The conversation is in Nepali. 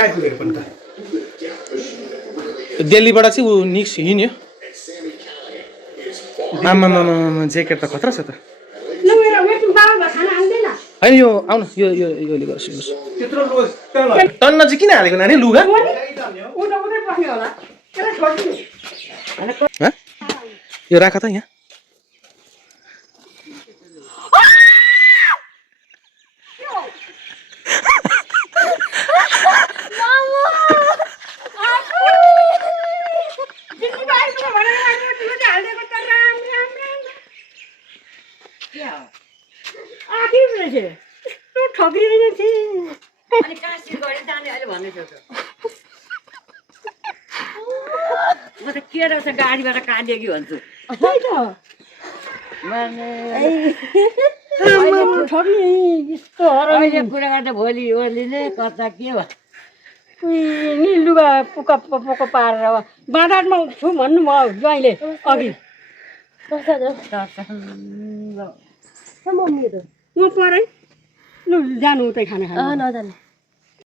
काय पुगेर पनि त दिल्लीबाट चाहिँ ऊ निक्स हिँड्यो आमामामा ज्याकेट त खतरा छ त होइन यो आउनु योले गर्छु टन्न चाहिँ किन हालेको नानी लुगा यो राख त यहाँ गाडीबाट काटेकी भन्छु कुरा गर्दा भोलि ओर्लिने कता के भयो नि लुगा पुका पोको पारेर बाँडामा छु भन्नु म ज्वाइँले अघि म परै लु जानु उतै खाना खानु नजाने